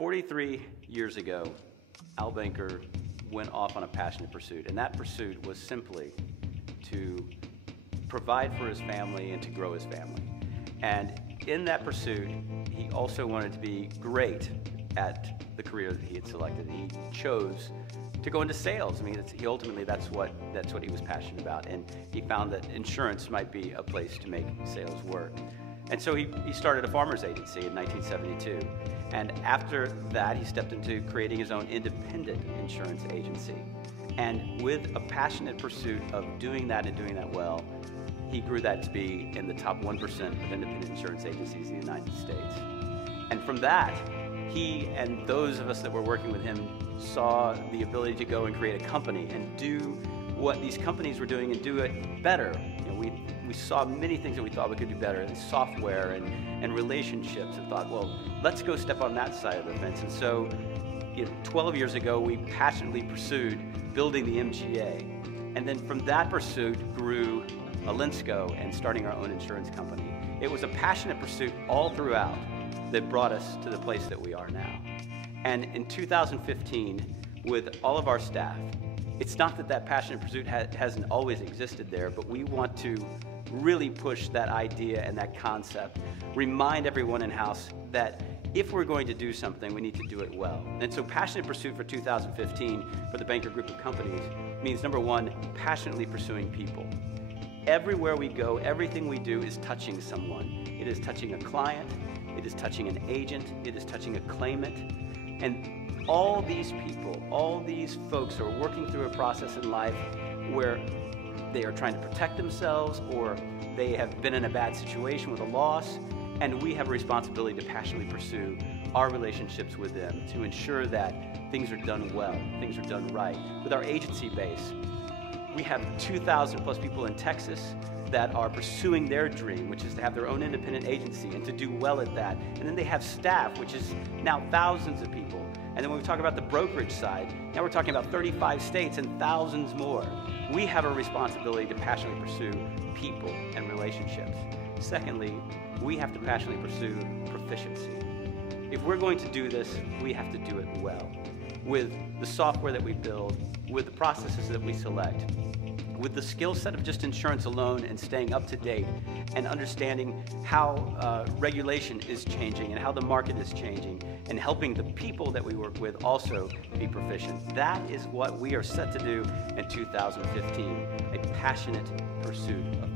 43 years ago, Al Boenker went off on a passionate pursuit, and that pursuit was simply to provide for his family and to grow his family. And in that pursuit, he also wanted to be great at the career that he had selected. He chose to go into sales. I mean, ultimately that's what he was passionate about, and he found that insurance might be a place to make sales work. And so he started a farmer's agency in 1972. And after that, he stepped into creating his own independent insurance agency. And with a passionate pursuit of doing that and doing that well, he grew that to be in the top 1% of independent insurance agencies in the United States. And from that, he and those of us that were working with him saw the ability to go and create a company and do what these companies were doing and do it better. We saw many things that we thought we could do better, in software and relationships, and thought, well, let's go step on that side of the fence. And so 12 years ago, we passionately pursued building the MGA. And then from that pursuit grew Alinsco and starting our own insurance company. It was a passionate pursuit all throughout that brought us to the place that we are now. And in 2015, with all of our staff, it's not that that passionate pursuit hasn't always existed there, but we want to really push that idea and that concept, remind everyone in-house that if we're going to do something, we need to do it well. And so passionate pursuit for 2015 for the Boenker Group of companies means, number one, passionately pursuing people. Everywhere we go, everything we do is touching someone. It is touching a client, it is touching an agent, it is touching a claimant. And all these people, all these folks are working through a process in life where they are trying to protect themselves, or they have been in a bad situation with a loss, and we have a responsibility to passionately pursue our relationships with them to ensure that things are done well, things are done right. With our agency base, we have 2,000 plus people in Texas that are pursuing their dream, which is to have their own independent agency and to do well at that. And then they have staff, which is now thousands of people. And then when we talk about the brokerage side, now we're talking about 35 states and thousands more. We have a responsibility to passionately pursue people and relationships. Secondly, we have to passionately pursue proficiency. If we're going to do this, we have to do it well. With the software that we build, with the processes that we select, with the skill set of just insurance alone and staying up to date and understanding how regulation is changing and how the market is changing, and helping the people that we work with also be proficient. That is what we are set to do in 2015, a passionate pursuit